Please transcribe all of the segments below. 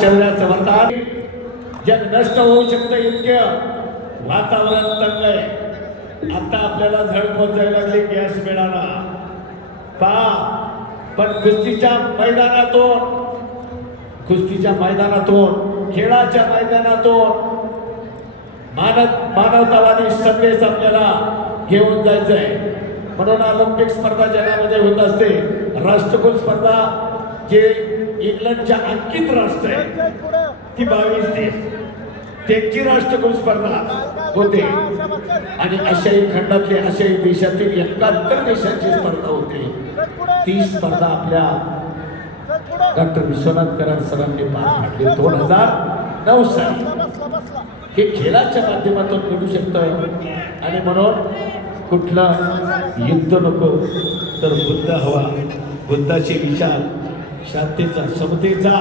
शरीराचं वरदान जग नष्ट होऊ शकतं इतकं वातावरण तंग आहे. आता आपल्याला झळ पोचायला लागली गॅस मिळाला पण कुस्तीच्या मैदानातून खेळाच्या मैदानातून मानवतावादी संदेश आपल्याला घेऊन जायचंय. म्हणून ऑलिम्पिक स्पर्धा जगामध्ये होत असते. राष्ट्रकुल स्पर्धा जे इंग्लंडच्या अंकित राष्ट्र आहे ती 22 देश त्यांची राष्ट्रकुल स्पर्धा होते आणि आशियाई खंडातले आशियाई देशातील 71 देशांची स्पर्धा होते. ती स्पर्धा आपल्या डॉक्टर विश्वनाथ कराड सरांनी पार पाडली 2009 साली. हे खेळाच्या माध्यमातून घडू शकतं आणि म्हणून कुठलं युद्ध नको तर बुद्ध हवा. बुद्धाचे विचार शांतीचा समतेचा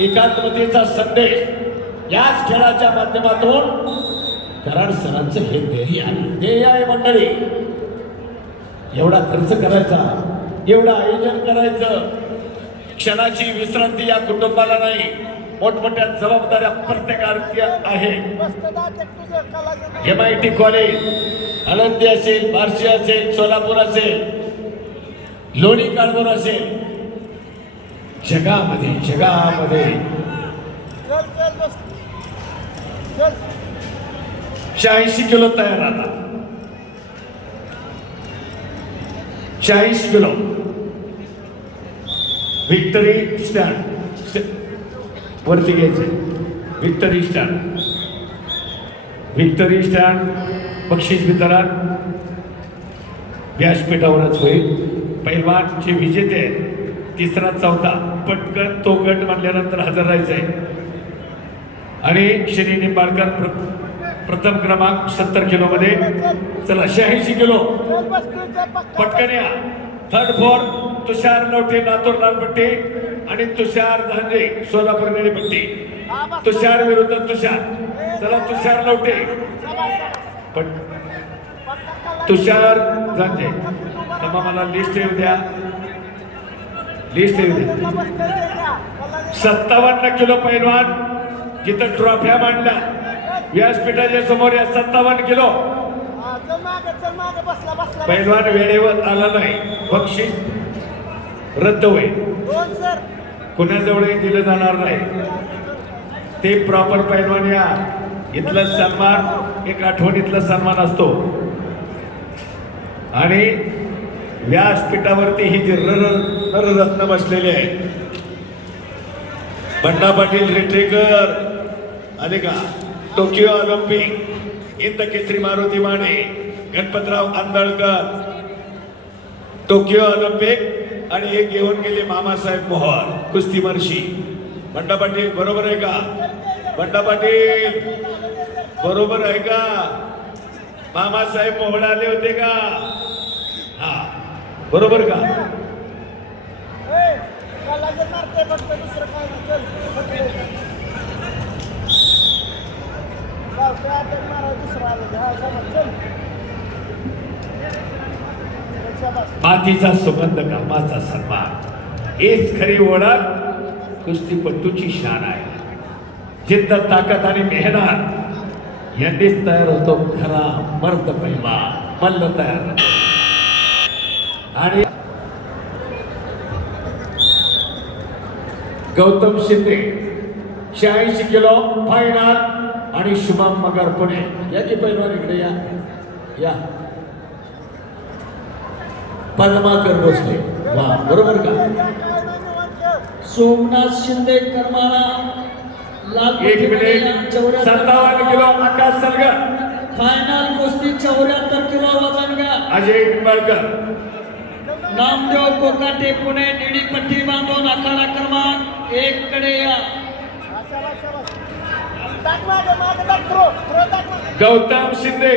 एकात्मतेचा संदेश याच खेळाच्या माध्यमातून कराड सरांचं हे ध्येय आहे मंडळी. एवढा खर्च करायचा, एवढं आयोजन करायचं, क्षणाची विश्रांती या कुटुंबाला नाही. मोठमोठ्या जबाबदाऱ्या प्रत्येकाला आहे. MIT कॉलेज आळंदी असेल, बार्शी असेल, सोलापूर असेल, लोणी काळभोर असेल, जगामध्ये 40 किलो तयार राहतात. 40 किलो व्हिक्टरी स्टँड वरती घ्यायचे. व्हिक्टरी स्टँड बक्षीस वितरण व्यासपीठावरच होईल. पैलवानचे विजेते तिसरा चौथा पटकन तो गट म्हणल्यानंतर हजर राहायचंय. आणि श्री निंबाळकर प्रथम क्रमांक 70 किलो मध्ये. चला 86 किलो पटकन या. थर्ड फोर तुषार लवटे लातूर लालपट्टी आणि तुषार झांजे सोलापूर निळीपट्टी. तुषार विरुद्ध तुषार. चला तुषार लवटे तुषार झांजे. मला लिस्ट येऊ द्या. 57 किलो पैलवान जिथं ट्रॉफ्या मांडल्या व्यासपीठाच्या समोर या 57 किलो पैलवान वेळेवर आला नाही बक्षीस रद्द होईल. कुणाजवळही दिलं जाणार नाही. ते प्रॉपर पैलवान या. इथला सन्मान एक आठवणीतला सन्मान असतो. आणि व्यासपीठावरती ही जी नररत्न बसलेली आहे. बंडा पाटील रेट्रेकर आले का. टोकियो ऑलिम्पिक इंद केसरी मारुती माने, गणपतराव आंदळकर टोकियो ऑलिम्पिक आणि एक घेऊन गेले मामासाहेब मोहोळ कुस्ती मर्शी. बंडा पाटील बरोबर आहे का. बंडा पाटील बरोबर आहे का. मामासाहेब मोहोळ आले होते का. हा बरोबर का. मातीचा सुगंध कामाचा सन्मान हेच खरी ओळख कुस्तीपटूची शान आहे. जिद्द ताकद आणि मेहनत यांनीच तयार होतो खरा मर्द पैलवान. मल्ल तयार होतो. आणि गौतम शिंदे 86 किलो फायनल आणि शुभम मगर पुणे. याची पैलवान इकडे या. पद्माकर भोसले. वा बरोबर का. सोमनाथ शिंदे करमाळा लाल 1 मिनिट 57 किलो आकाश सलगर फायनल कुस्ती 74 किलो वजन का. अजय निंबाळकर नामदेव कोकाटे पुणे निळी पट्टी बांधून आखाडा क्रमांक 1 कडे या. गौतम शिंदे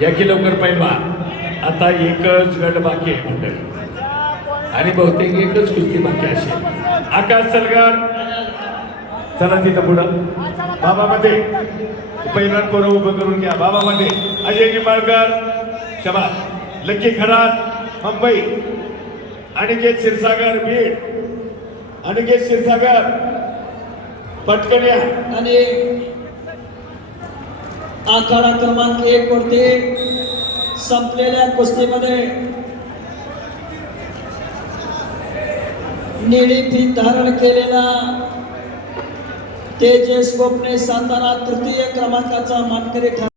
या की लवकर पैलवान. आता एकच गट बाकी आहे मंडळी आणि बहुतेक एकच कुस्ती बाकी असेल. आकाश सलगर चला तिथं पुढं. बाबामध्ये पैलवान पोरं उभं करून घ्या. बाबामध्ये अजय निंबाळकर शबाद. लकी खरात मुंबई, अनिकेत क्षीरसागर बीड, अनिकेत क्षीरसागर पटकन या. आणि आखाडा क्रमांक 1 वरती संपलेल्या कुस्तीमध्ये निळी फीत धारण केलेला तेजस गोपने सातारा तृतीय क्रमांकाचा मानकरी ठरला.